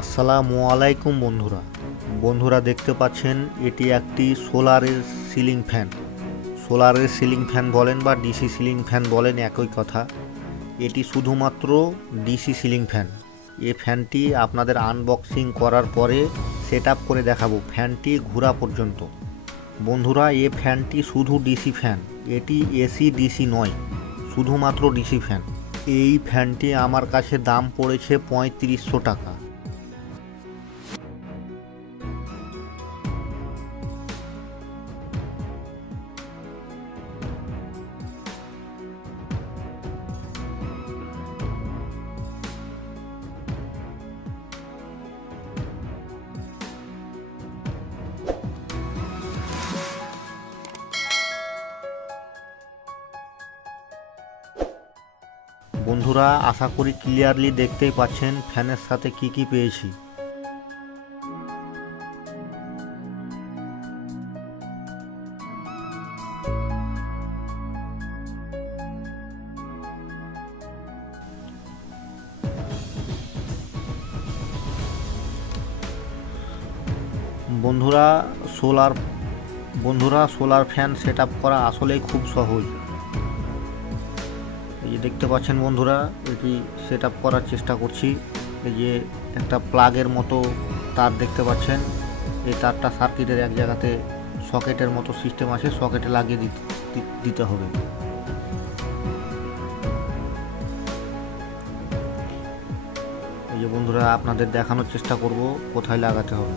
আসসালামু আলাইকুম বন্ধুরা। বন্ধুরা দেখতে পাচ্ছেন, এটি একটি সোলারের সিলিং ফ্যান। সোলারের সিলিং ফ্যান বলেন বা ডিসি সিলিং ফ্যান বলেন, একই কথা। এটি শুধুমাত্র ডিসি সিলিং ফ্যান। এ ফ্যানটি আপনাদের আনবক্সিং করার পরে সেট করে দেখাবো, ফ্যানটি ঘোরা পর্যন্ত। বন্ধুরা, এ ফ্যানটি শুধু ডিসি ফ্যান, এটি এসি ডিসি নয়, শুধুমাত্র ডিসি ফ্যান। এই ফ্যানটি আমার কাছে দাম পড়েছে পঁয়ত্রিশশো টাকা। বন্ধুরা, আশা করি ক্লিয়ারলি দেখতেই পাচ্ছেন ফ্যানের সাথে কি কি পেয়েছি। বন্ধুরা সোলার বন্ধুরা সোলার ফ্যান সেট করা আসলেই খুব সহজ। যে দেখতে পাচ্ছেন বন্ধুরা, এটি সেট করার চেষ্টা করছি। এই যে একটা প্লাগের মতো তার দেখতে পাচ্ছেন। এই তারটা সার্কিটের এক জায়গাতে সকেটের মতো সিস্টেম আছে সকেটে লাগিয়ে দিতে হবে। এই যে বন্ধুরা, আপনাদের দেখানোর চেষ্টা করব কোথায় লাগাতে হবে।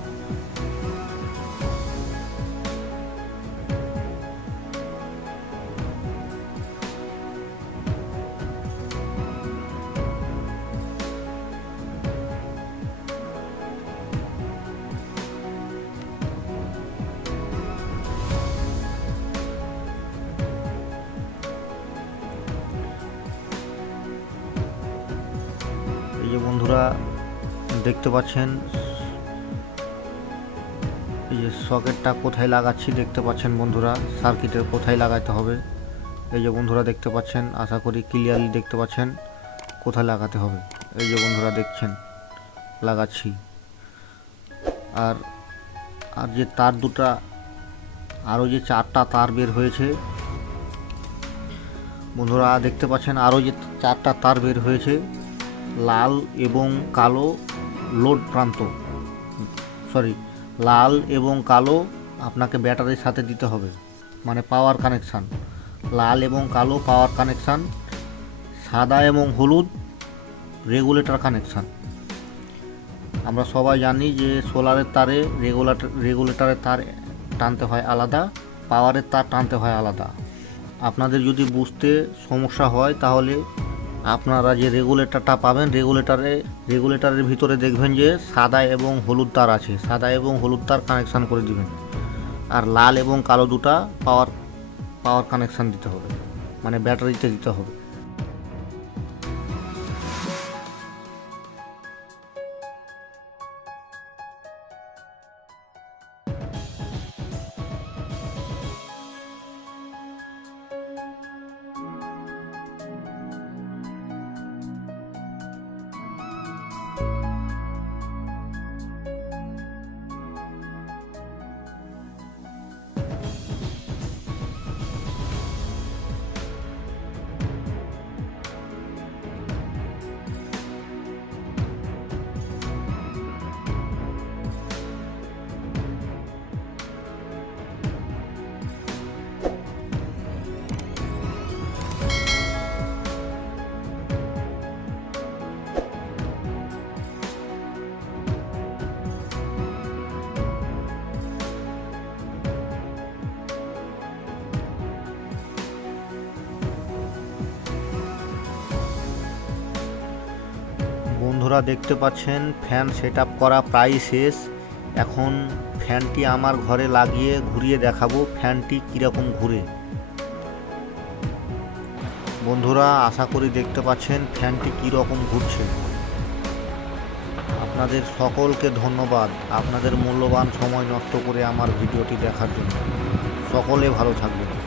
যে বন্ধুরা দেখতে পাচ্ছেন, এই যে সকেটটা কোথায় লাগাচ্ছি দেখতে পাচ্ছেন বন্ধুরা সার্কিটের কোথায় লাগাতে হবে, এই যে বন্ধুরা দেখতে পাচ্ছেন, আশা করি ক্লিয়ারলি দেখতে পাচ্ছেন, কোথায় লাগাতে হবে, এই যে বন্ধুরা দেখছেন, লাগাচ্ছি। আর আর যে তার দুটা আরও যে চারটা তার বের হয়েছে, বন্ধুরা দেখতে পাচ্ছেন আরও যে চারটা তার বের হয়েছে লাল এবং কালো লোড প্রান্ত। সরি, লাল এবং কালো আপনাকে ব্যাটারির সাথে দিতে হবে মানে পাওয়ার কানেকশান। লাল এবং কালো পাওয়ার কানেকশান, সাদা এবং হলুদ রেগুলেটর কানেকশান। আমরা সবাই জানি যে সোলারের তারে রেগুলেটর রেগুলেটরের তার টানতে হয় আলাদা, পাওয়ারের তার টানতে হয় আলাদা। আপনাদের যদি বুঝতে সমস্যা হয় তাহলে আপনারা যে রেগুলেটরটা পাবেন রেগুলেটারে রেগুলেটরের ভিতরে দেখবেন যে সাদা এবং হলুদ তার আছে। সাদা এবং হলুদ তার কানেকশান করে দিবেন। আর লাল এবং কালো দুটা পাওয়ার পাওয়ার কানেকশান দিতে হবে। মানে ব্যাটারিতে দিতে হবে। বন্ধুরা দেখতে পাচ্ছেন, ফ্যান সেট করা প্রায় শেষ। এখন ফ্যানটি আমার ঘরে লাগিয়ে ঘুরিয়ে দেখাবো, ফ্যানটি কীরকম ঘুরে। বন্ধুরা, আশা করি দেখতে পাচ্ছেন, ফ্যানটি কীরকম ঘুরছে। আপনাদের সকলকে ধন্যবাদ। আপনাদের মূল্যবান সময় নষ্ট করে আমার ভিডিওটি দেখার জন্য। সকলে ভালো থাকবেন।